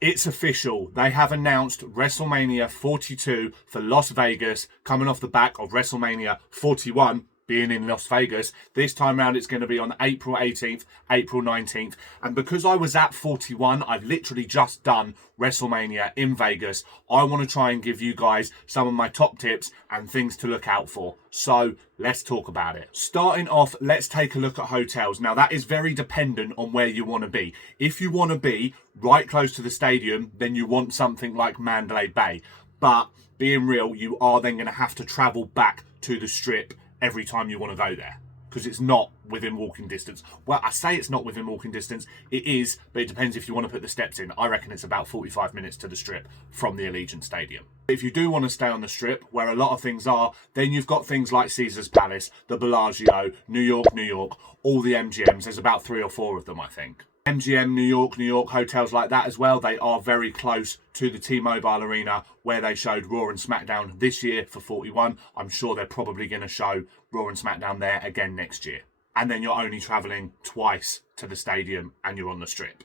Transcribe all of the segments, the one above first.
It's official. They have announced WrestleMania 42 for Las Vegas, coming off the back of WrestleMania 41 being in Las Vegas. This time round, it's going to be on April 18th, April 19th. And because I was at 41, I've literally just done WrestleMania in Vegas. I want to try and give you guys some of my top tips and things to look out for. So let's talk about it. Starting off, let's take a look at hotels. Now, that is very dependent on where you want to be. If you want to be right close to the stadium, then you want something like Mandalay Bay. But being real, you are then going to have to travel back to the Strip every time you want to go there, because it's not within walking distance. Well, I say it's not within walking distance. It is, but it depends if you want to put the steps in. I reckon it's about 45 minutes to the Strip from the Allegiant Stadium. If you do want to stay on the Strip, where a lot of things are, then you've got things like Caesar's Palace, the Bellagio, New York, all the MGMs. There's about 3 or 4 of them, I think. MGM, New York, hotels like that as well. They are very close to the T-Mobile Arena where they showed Raw and SmackDown this year for 41. I'm sure they're probably going to show Raw and SmackDown there again next year. And then you're only travelling twice to the stadium and you're on the Strip.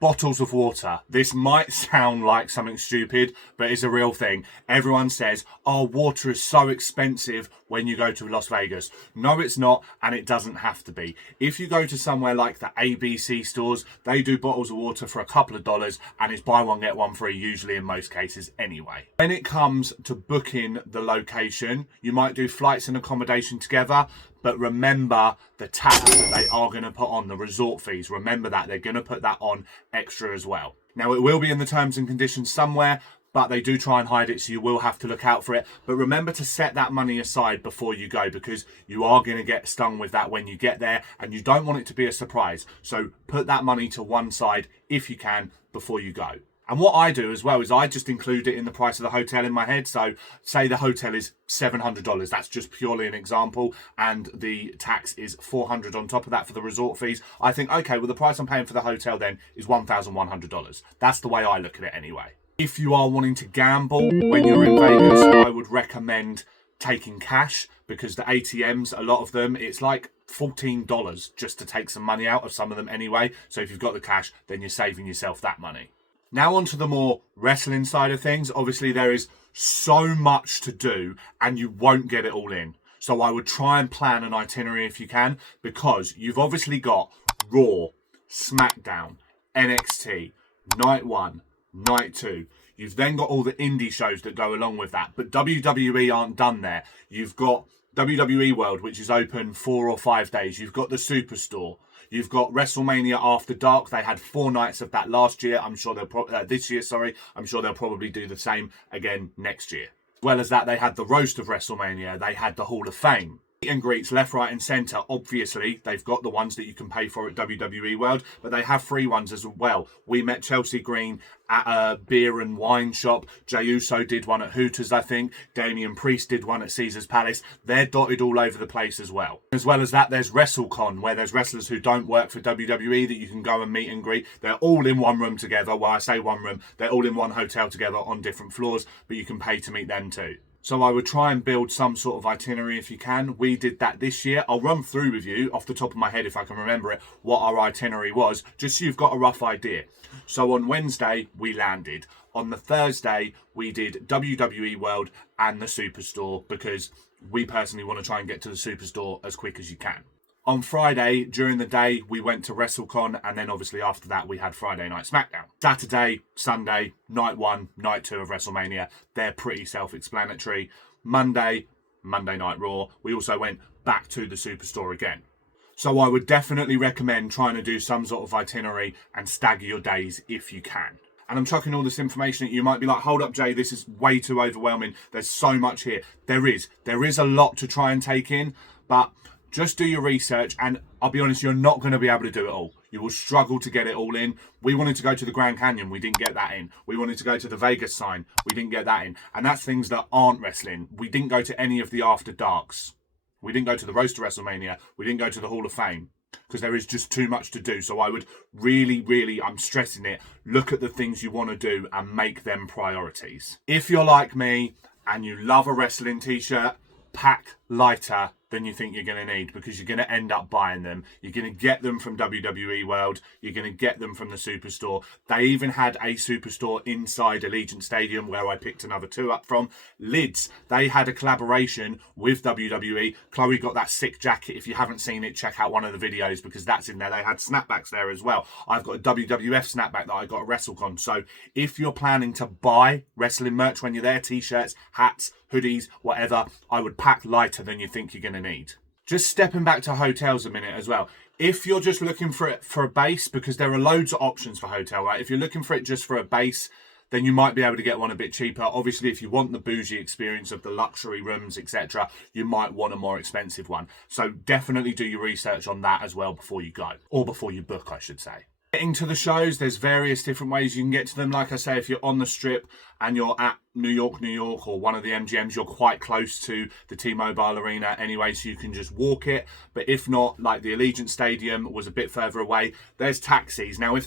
Bottles of water. This might sound like something stupid, but it's a real thing. Everyone says, oh, water is so expensive when you go to Las Vegas. No, it's not, and it doesn't have to be. If you go to somewhere like the ABC stores, they do bottles of water for a couple of dollars, and it's buy one, get one free, usually in most cases anyway. When it comes to booking the location, you might do flights and accommodation together, but remember the tax that they are going to put on, the resort fees. Remember that. They're going to put that on extra as well. Now, it will be in the terms and conditions somewhere, but they do try and hide it, so you will have to look out for it. But remember to set that money aside before you go, because you are going to get stung with that when you get there, and you don't want it to be a surprise. So put that money to one side if you can before you go. And what I do as well is I just include it in the price of the hotel in my head. So say the hotel is $700. That's just purely an example. And the tax is $400 on top of that for the resort fees. I think, okay, well, the price I'm paying for the hotel then is $1,100. That's the way I look at it anyway. If you are wanting to gamble when you're in Vegas, I would recommend taking cash, because the ATMs, a lot of them, it's like $14 just to take some money out of some of them anyway. So if you've got the cash, then you're saving yourself that money. Now on to the more wrestling side of things. Obviously, there is so much to do and you won't get it all in. So I would try and plan an itinerary if you can, because you've obviously got Raw, SmackDown, NXT, Night 1, Night 2. You've then got all the indie shows that go along with that. But WWE aren't done there. You've got WWE World, which is open 4 or 5 days. You've got the Superstore. You've got WrestleMania After Dark. They had 4 nights of that last year. I'm sure they'll this year. I'm sure they'll probably do the same again next year. As well as that, they had the roast of WrestleMania. They had the Hall of Fame. Meet and greets left, right and centre. Obviously, they've got the ones that you can pay for at WWE World, but they have free ones as well. We met Chelsea Green at a beer and wine shop. Jey Uso did one at Hooters, I think. Damian Priest did one at Caesar's Palace. They're dotted all over the place as well. As well as that, there's WrestleCon, where there's wrestlers who don't work for WWE that you can go and meet and greet. They're all in one room together. Well, I say one room. They're all in one hotel together on different floors, but you can pay to meet them too. So I would try and build some sort of itinerary if you can. We did that this year. I'll run through with you off the top of my head, if I can remember it, what our itinerary was, just so you've got a rough idea. So on Wednesday, we landed. On the Thursday, we did WWE World and the Superstore, because we personally want to try and get to the Superstore as quick as you can. On Friday, during the day, we went to WrestleCon, and then obviously after that, we had Friday Night SmackDown. Saturday, Sunday, Night 1, Night 2 of WrestleMania, they're pretty self-explanatory. Monday Night Raw. We also went back to the Superstore again. So I would definitely recommend trying to do some sort of itinerary and stagger your days if you can. And I'm chucking all this information at you. You might be like, hold up, Jay, this is way too overwhelming. There's so much here. There is a lot to try and take in, but just do your research, and I'll be honest, you're not going to be able to do it all. You will struggle to get it all in. We wanted to go to the Grand Canyon. We didn't get that in. We wanted to go to the Vegas sign. We didn't get that in. And that's things that aren't wrestling. We didn't go to any of the After Darks. We didn't go to the roast of WrestleMania. We didn't go to the Hall of Fame, because there is just too much to do. So I would really, I'm stressing it, look at the things you want to do and make them priorities. If you're like me and you love a wrestling t-shirt, pack lighter than you think you're going to need, because you're going to end up buying them. You're going to get them from WWE World. You're going to get them from the Superstore. They even had a Superstore inside Allegiant Stadium where I picked another 2 up from. Lids, they had a collaboration with WWE. Chloe got that sick jacket. If you haven't seen it, check out one of the videos because that's in there. They had snapbacks there as well. I've got a WWF snapback that I got at WrestleCon. So if you're planning to buy wrestling merch when you're there, t-shirts, hats, hoodies, whatever, I would pack lighter than you think you're going to need. Just stepping back to hotels a minute as well. If you're just looking for it for a base, because there are loads of options for hotel, right? If you're looking for it just for a base, then you might be able to get one a bit cheaper. Obviously, if you want the bougie experience of the luxury rooms, etc., you might want a more expensive one. So definitely do your research on that as well before you go, or before you book, I should say. Getting to the shows, there's various different ways you can get to them. Like I say, if you're on the Strip and you're at New York, or one of the MGMs, you're quite close to the T-Mobile Arena anyway, so you can just walk it. But if not, like the Allegiant Stadium was a bit further away, there's taxis. Now,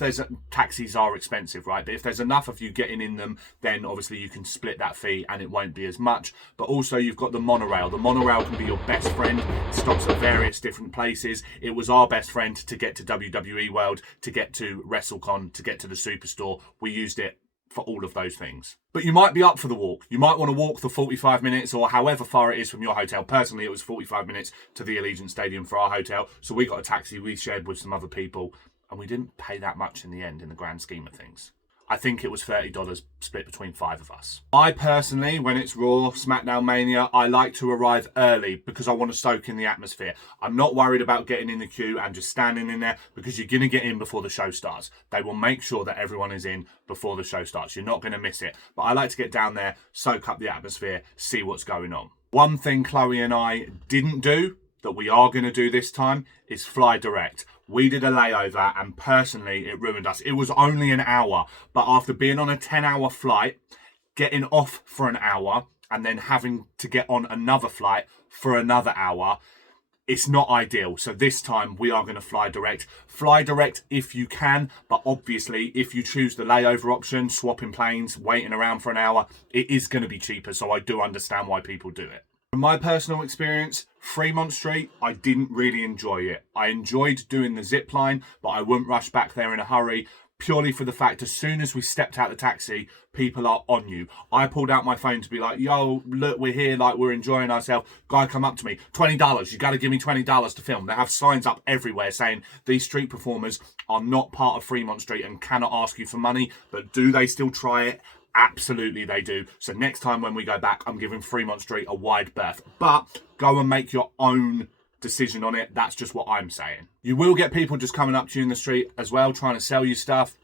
taxis are expensive, right? But if there's enough of you getting in them, then obviously you can split that fee and it won't be as much. But also you've got the monorail. The monorail can be your best friend. It stops at various different places. It was our best friend to get to WWE World, to get to WrestleCon, to get to the Superstore. We used it for all of those things. But you might be up for the walk. You might want to walk the 45 minutes or however far it is from your hotel. Personally, it was 45 minutes to the Allegiant Stadium for our hotel. So we got a taxi, we shared with some other people, and we didn't pay that much in the end in the grand scheme of things. I think it was $30 split between 5 of us. I personally, when it's Raw, SmackDown Mania, I like to arrive early because I want to soak in the atmosphere. I'm not worried about getting in the queue and just standing in there, because you're going to get in before the show starts. They will make sure that everyone is in before the show starts. You're not going to miss it. But I like to get down there, soak up the atmosphere, see what's going on. One thing Chloe and I didn't do that we are going to do this time is fly direct. We did a layover and personally it ruined us. It was only an hour, but after being on a 10-hour flight, getting off for an hour and then having to get on another flight for another hour, it's not ideal. So this time we are going to fly direct. Fly direct if you can, but obviously if you choose the layover option, swapping planes, waiting around for an hour, it is going to be cheaper. So I do understand why people do it. From my personal experience, Fremont Street, I didn't really enjoy it. I enjoyed doing the zip line, but I wouldn't rush back there in a hurry, purely for the fact as soon as we stepped out the taxi, people are on you. I pulled out my phone to be like, yo, look, we're here, like we're enjoying ourselves. Guy come up to me, $20, you got to give me $20 to film. They have signs up everywhere saying these street performers are not part of Fremont Street and cannot ask you for money, but do they still try it? Absolutely they do. So next time when we go back, I'm giving Fremont Street a wide berth. But go and make your own decision on it. That's just what I'm saying. You will get people just coming up to you in the street as well, trying to sell you stuff,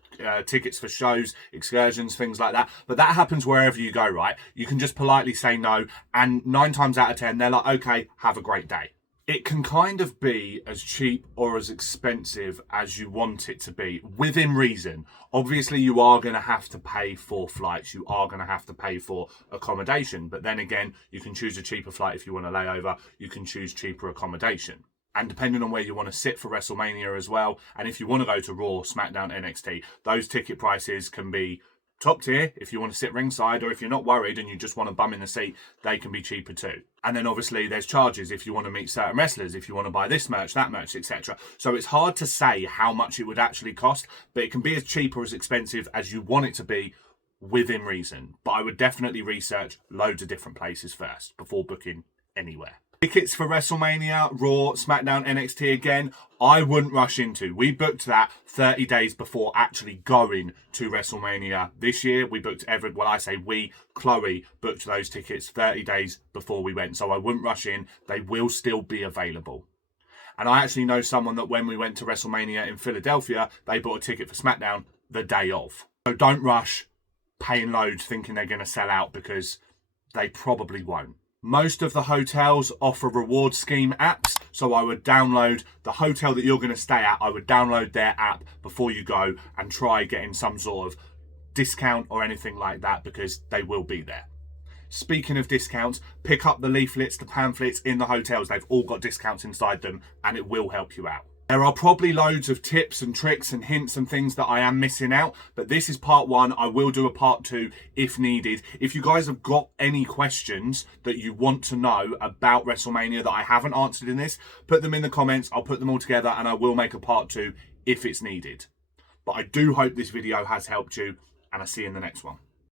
tickets for shows, excursions, things like that. But that happens wherever you go, right? You can just politely say no, and 9 times out of 10, they're like, okay, have a great day. It can kind of be as cheap or as expensive as you want it to be, within reason. Obviously, you are going to have to pay for flights. You are going to have to pay for accommodation. But then again, you can choose a cheaper flight if you want a layover. You can choose cheaper accommodation. And depending on where you want to sit for WrestleMania as well, and if you want to go to Raw, SmackDown, NXT, those ticket prices can be top tier if you want to sit ringside, or if you're not worried and you just want to bum in the seat, they can be cheaper too. And then obviously there's charges if you want to meet certain wrestlers, if you want to buy this merch, that merch, etc. So it's hard to say how much it would actually cost, but it can be as cheap or as expensive as you want it to be within reason. But I would definitely research loads of different places first before booking anywhere. Tickets for WrestleMania, Raw, SmackDown, NXT again, I wouldn't rush into. We booked that 30 days before actually going to WrestleMania this year. We booked Chloe booked those tickets 30 days before we went. So I wouldn't rush in. They will still be available. And I actually know someone that when we went to WrestleMania in Philadelphia, they bought a ticket for SmackDown the day of. So don't rush paying loads thinking they're going to sell out, because they probably won't. Most of the hotels offer reward scheme apps, so I would download the hotel that you're going to stay at. I would download their app before you go and try getting some sort of discount or anything like that, because they will be there. Speaking of discounts, pick up the leaflets, the pamphlets in the hotels. They've all got discounts inside them and it will help you out. There are probably loads of tips and tricks and hints and things that I am missing out, but this is part one. I will do a part two if needed. If you guys have got any questions that you want to know about WrestleMania that I haven't answered in this, put them in the comments. I'll put them all together and I will make a part two if it's needed. But I do hope this video has helped you, and I'll see you in the next one.